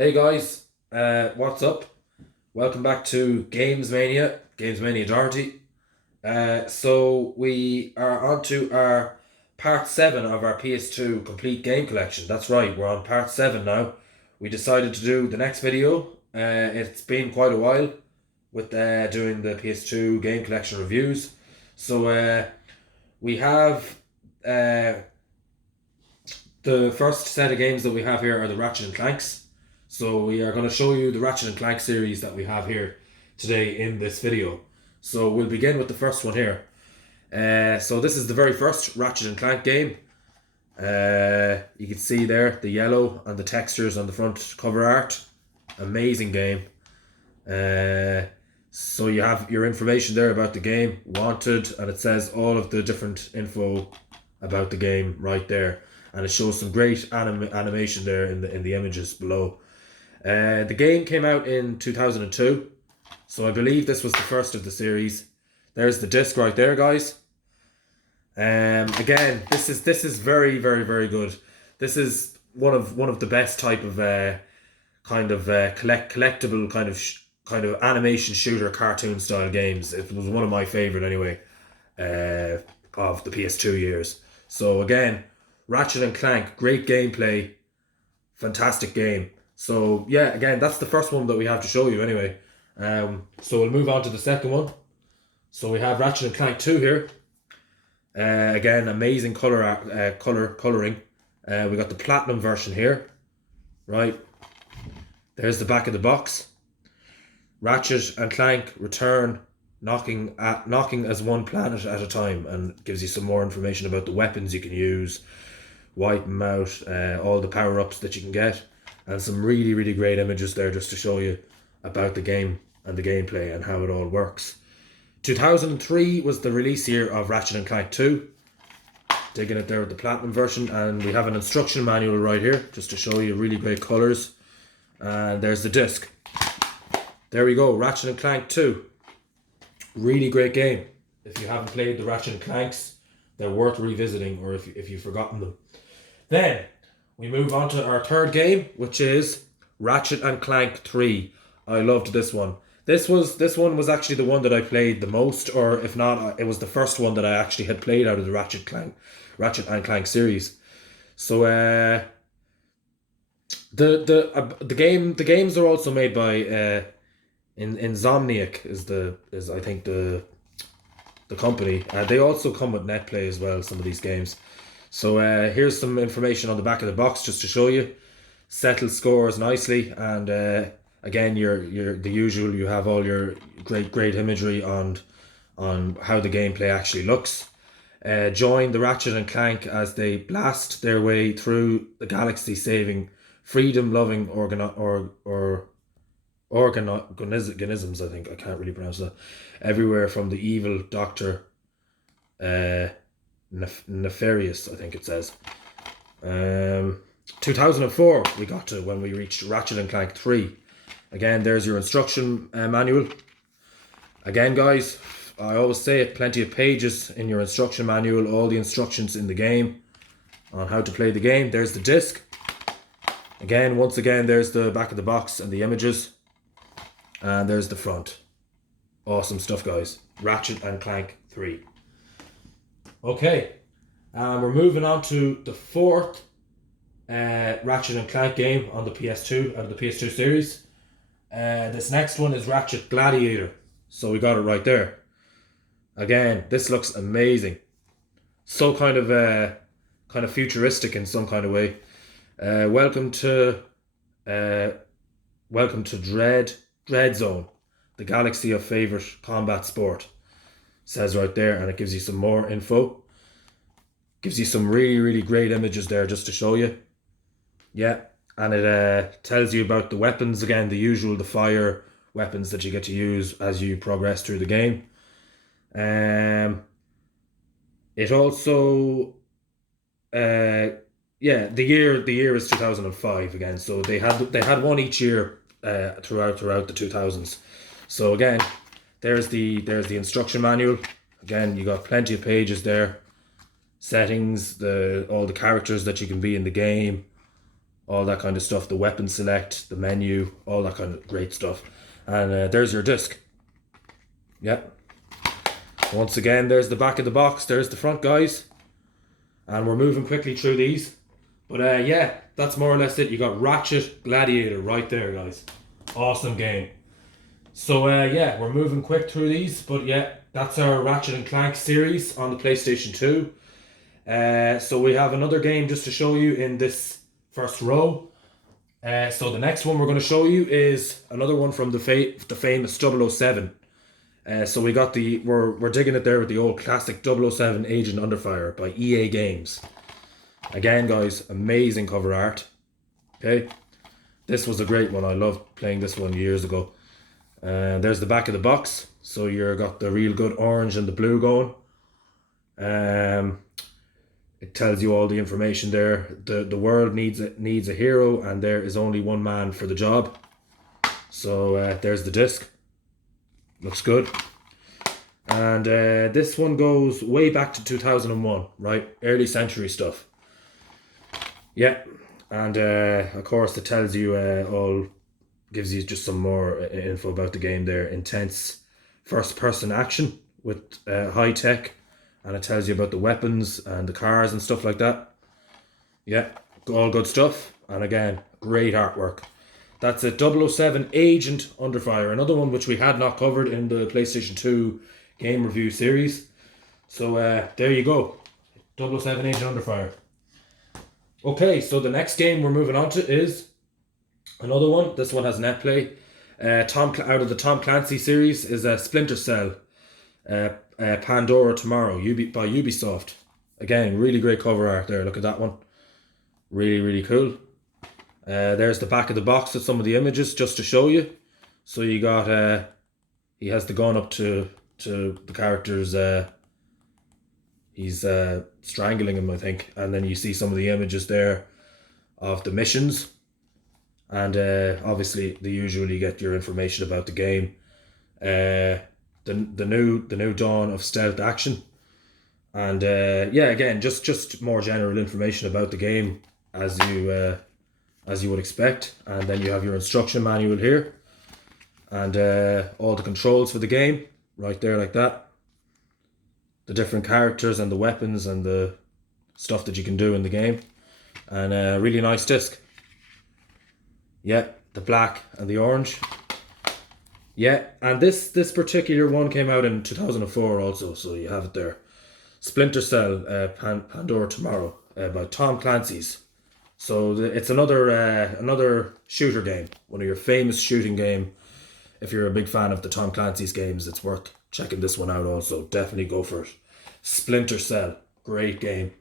Hey guys, what's up? Welcome back to Games Mania Doherty. So we are on to our part 7 of our PS2 complete game collection. That's right, we're on part 7 now. We decided to do the next video. It's been quite a while with doing the PS2 game collection reviews. So we have uh, the first set of games that we have here are the Ratchet and Clanks. So we are going to show you the Ratchet and Clank series that we have here today in this video. So we'll begin with the first one here. So this is the very first Ratchet and Clank game. You can see there the yellow and the textures on the front cover art. Amazing game. So you have your information there about the game, wanted, and it says all of the different info about the game right there. And it shows some great animation there in the images below. The game came out in 2002, so I believe this was the first of the series. There's the disc right there, guys. Again, this is very, very, very good. This is one of the best type of collectible kind of animation shooter cartoon style games. It was one of my favorite anyway, of the PS2 years. So again, Ratchet and Clank, great gameplay, fantastic game. So yeah, again, that's the first one that we have to show you anyway. So we'll move on to the second one. So we have Ratchet and Clank 2 here. Again, amazing coloring. We got the platinum version here, right? There's the back of the box. Ratchet and Clank return, knocking as one planet at a time, and gives you some more information about the weapons you can use, wipe them out, all the power-ups that you can get, and some really, really great images there just to show you about the game and the gameplay and how it all works. 2003 was the release year of Ratchet and Clank 2. Digging it there with the platinum version, and we have an instruction manual right here just to show you really great colours. And there's the disc. There we go, Ratchet and Clank 2. Really great game. If you haven't played the Ratchet and Clanks, they're worth revisiting, or if you've forgotten them. Then we move on to our third game, which is Ratchet and Clank 3. I loved this one. This one was actually the one that I played the most, or if not, it was the first one that I actually had played out of the Ratchet and Clank series. So the games are also made by Insomniac is I think the company. They also come with NetPlay as well, some of these games. So here's some information on the back of the box just to show you. Settled scores nicely, and again, you're the usual. You have all your great imagery on how the gameplay actually looks. Join the Ratchet and Clank as they blast their way through the galaxy, saving freedom-loving organisms. I think I can't really pronounce that. Everywhere from the evil Doctor. Nefarious, I think it says. 2004 we got to when we reached Ratchet and Clank 3. Again, there's your instruction manual. Again, guys, I always say it, plenty of pages in your instruction manual, all the instructions in the game on how to play the game. There's the disc. Again, once again, there's the back of the box and the images. And there's the front. Awesome stuff, guys. Ratchet and Clank 3. Okay, we're moving on to the fourth Ratchet and Clank game on the PS2, out of the PS2 series. This next one is Ratchet Gladiator. So we got it right there. Again, this looks amazing. So kind of futuristic in some kind of way. Welcome to Dread Zone, the galaxy of favorite combat sport. Says right there, and it gives you some more info. Gives you some really, really great images there just to show you. Yeah, and it tells you about the weapons again, the usual, the fire weapons that you get to use as you progress through the game. It also, the year is 2005 again. So they had one each year throughout the 2000s. So again, there's the instruction manual. Again, you got plenty of pages there. Settings, all the characters that you can be in the game, all that kind of stuff. The weapon select, the menu, all that kind of great stuff. And there's your disc. Yeah. Once again, there's the back of the box. There's the front, guys. And we're moving quickly through these. But yeah, that's more or less it. You got Ratchet Gladiator right there, guys. Awesome game. So yeah, we're moving quick through these. But yeah, that's our Ratchet and Clank series on the PlayStation 2. So we have another game just to show you in this first row. So the next one we're going to show you is another one from the famous 007. So we got we're digging it there with the old classic 007 Agent Under Fire by EA Games. Again, guys, amazing cover art. Okay, this was a great one. I loved playing this one years ago. There's the back of the box. So you got the real good orange and the blue going. It tells you all the information there. The world needs a hero, and there is only one man for the job. So there's the disc. Looks good. And this one goes way back to 2001, right? Early century stuff. Yeah. And of course it tells you gives you just some more info about the game there. Intense first person action with high tech. And it tells you about the weapons and the cars and stuff like that. Yeah, all good stuff. And again, great artwork. That's a 007 Agent Under Fire. Another one which we had not covered in the PlayStation 2 game review series. So there you go. 007 Agent Under Fire. Okay, so the next game we're moving on to is another one. This one has net play. Out of the Tom Clancy series is a Splinter Cell. Pandora Tomorrow by Ubisoft. Again, really great cover art there. Look at that one. Really, really cool. There's the back of the box with some of the images just to show you. So you got he has the gun up to the characters. He's strangling him, I think, and then you see some of the images there of the missions. And obviously, they usually get your information about the game. The new dawn of stealth action, and yeah, again, just more general information about the game as you would expect. And then you have your instruction manual here, and all the controls for the game right there, like that. The different characters and the weapons and the stuff that you can do in the game, and a really nice disc. Yeah, the black and the orange. Yeah, and this particular one came out in 2004 also, so you have it there. Splinter Cell, Pandora Tomorrow, by Tom Clancy's. So it's another shooter game, one of your famous shooting game. If you're a big fan of the Tom Clancy's games, it's worth checking this one out also. Definitely go for it. Splinter Cell, great game.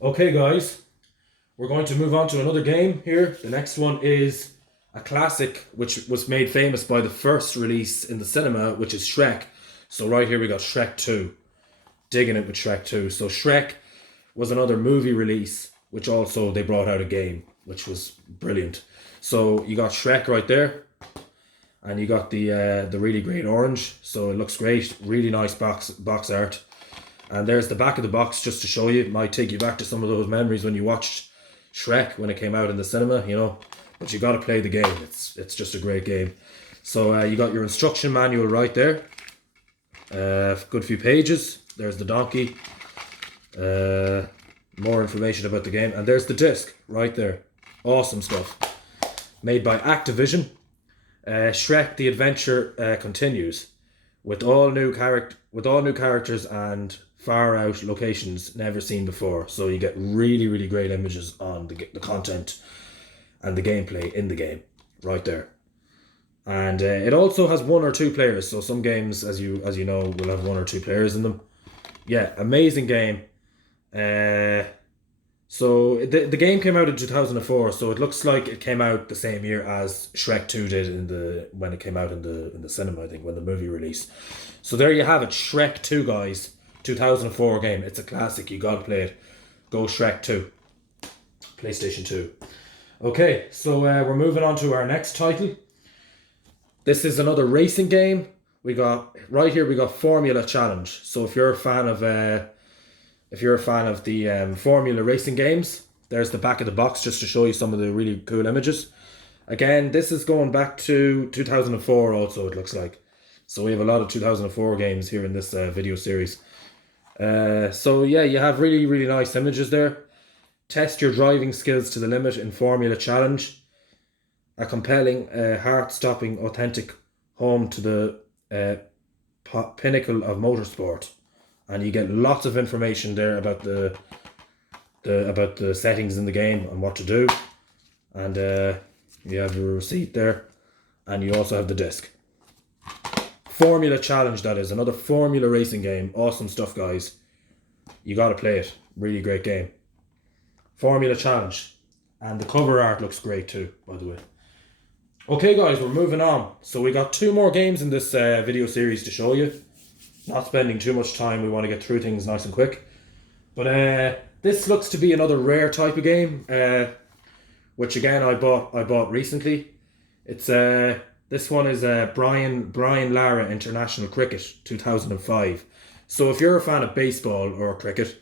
Okay, guys, we're going to move on to another game here. The next one is a classic which was made famous by the first release in the cinema, which is Shrek. So right here we got Shrek 2. Digging it with Shrek 2. So Shrek was another movie release, which also they brought out a game, which was brilliant. So you got Shrek right there, and you got the really great orange. So it looks great, really nice box art. And there's the back of the box just to show you. It might take you back to some of those memories when you watched Shrek when it came out in the cinema, you know. But you got to play the game. It's just a great game. So you got your instruction manual right there. Good few pages. There's the donkey. More information about the game. And there's the disc right there. Awesome stuff. Made by Activision. Shrek: The Adventure continues with all new characters and far out locations never seen before. So you get really, really great images on the content and the gameplay in the game right there. And it also has 1 or 2 players. So some games, as you know, will have 1 or 2 players in them. Yeah, amazing game. So the game came out in 2004, so it looks like it came out the same year as Shrek 2 did when it came out in the cinema, I think, when the movie released. So there you have it, Shrek 2, guys. 2004 game. It's a classic. You gotta play it. Go Shrek 2. PlayStation 2. Okay, so we're moving on to our next title. This is another racing game. We got Formula Challenge. So if you're a fan of the Formula racing games, there's the back of the box just to show you some of the really cool images. Again, this is going back to 2004 also, it looks like. So we have a lot of 2004 games here in this video series. So yeah, you have really, really nice images there. Test your driving skills to the limit in Formula Challenge. A compelling, heart-stopping, authentic home to the pinnacle of motorsport. And you get lots of information there about the settings in the game and what to do. And you have your receipt there, and you also have the disc. Formula Challenge, that is another Formula racing game. Awesome stuff, guys. You gotta play it. Really great game. Formula Challenge, and the cover art looks great too, by the way. Okay, guys, we're moving on. So we got 2 more games in this video series to show you. Not spending too much time. We want to get through things nice and quick. But this looks to be another rare type of game. Which again I bought recently. It's this one is Brian Lara International Cricket 2005. So if you're a fan of baseball or cricket,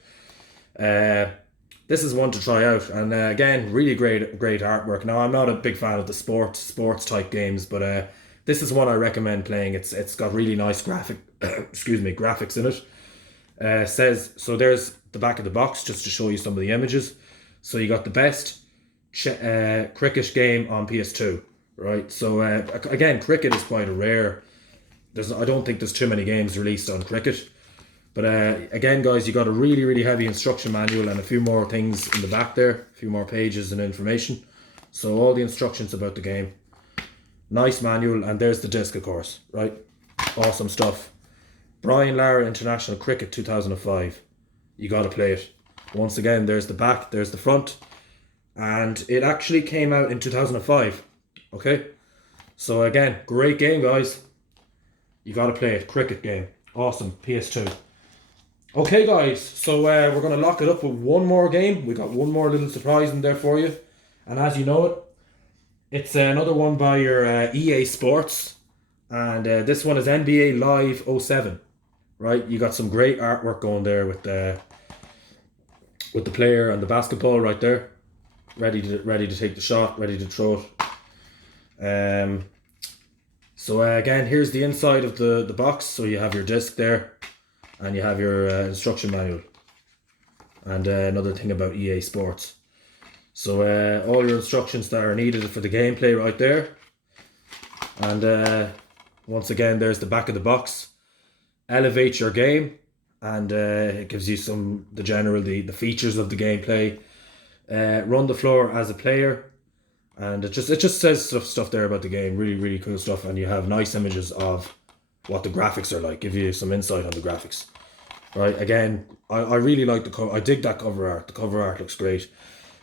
this is one to try out. And again, really great artwork. Now I'm not a big fan of the sports type games, but this is one I recommend playing. It's got really nice graphics in it. Says so. There's the back of the box just to show you some of the images. So you got the best cricket game on PS2, right? So again, cricket is quite a rare. I don't think there's too many games released on cricket, but again, guys, you got a really, really heavy instruction manual and a few more things in the back there, a few more pages and information. So all the instructions about the game, nice manual, and there's the disc, of course, right? Awesome stuff. Brian Lara International Cricket 2005. You got to play it. Once again, there's the back, there's the front. And it actually came out in 2005. Okay? So again, great game, guys. You gotta play it. Cricket game. Awesome. PS2. Okay, guys. So we're going to lock it up with one more game. We got one more little surprise in there for you. And as you know it, it's another one by your EA Sports. And this one is NBA Live 07. Right? You got some great artwork going there with the player and the basketball right there. Ready to take the shot, ready to throw it. So again, here's the inside of the box. So you have your disc there, and you have your instruction manual. And another thing about EA Sports. So all your instructions that are needed for the gameplay right there. And once again, there's the back of the box. Elevate your game, and it gives you the features of the gameplay. Run the floor as a player, and it just says stuff there about the game. Really, really cool stuff, and you have nice images of what the graphics are like. Give you some insight on the graphics. Right, again, I really like the cover. I dig that cover art. The cover art looks great.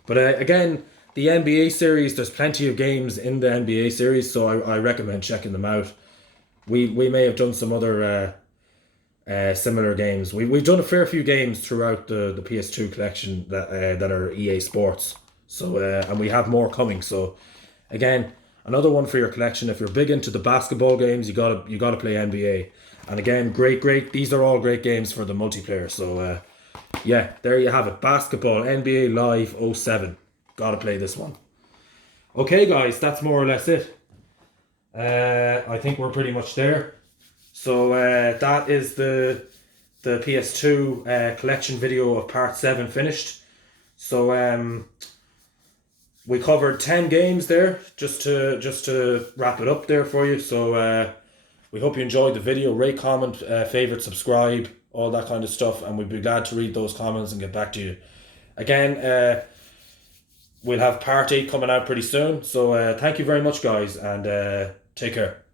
But again, the NBA series, there's plenty of games in the NBA series, so I recommend checking them out. We may have done some other similar games. We've done a fair few games throughout the PS2 collection that are EA Sports. So and we have more coming. So again, another one for your collection. If you're big into the basketball games, you gotta play NBA. And again, great. These are all great games for the multiplayer. So yeah, there you have it. Basketball NBA Live 07. Gotta play this one. Okay, guys, that's more or less it. I think we're pretty much there. So that is the PS2 collection video of part 7 finished. So we covered 10 games there, just to wrap it up there for you. So we hope you enjoyed the video. Rate, comment, favorite, subscribe, all that kind of stuff, and we'd be glad to read those comments and get back to you. Again, we'll have part 8 coming out pretty soon. So thank you very much, guys, and take care.